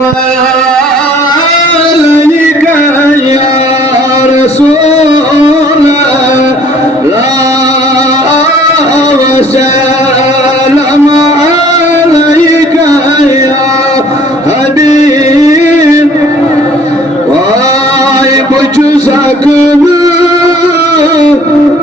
عليك يا رسول الله وسلام عليك يا حبيب وعيب جزاك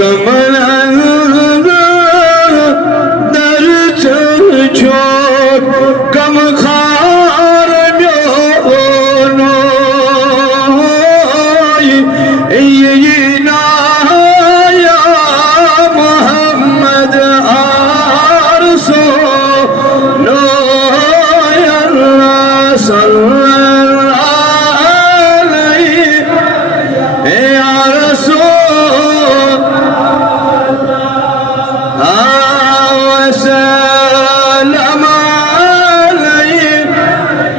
Gaman dar çok gam khar no yina ya Muhammad arso no ya Allah sallallahu alaihi ya rasul وسلم عليك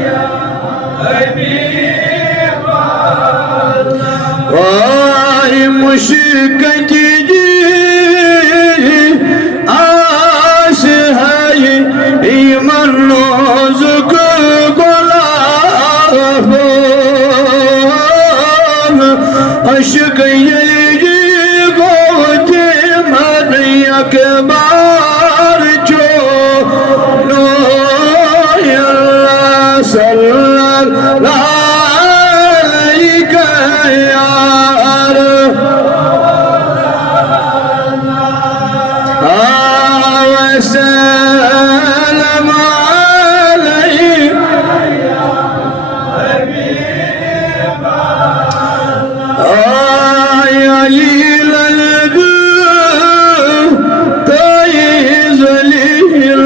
يا حبيب الله وهي مشكتي آسهاي إيمان نوزك قلافون أشك يلجي قوتي من يكبر عليك يا وسلم عليك يا حبيب الله يا ليل القلب طيز ليل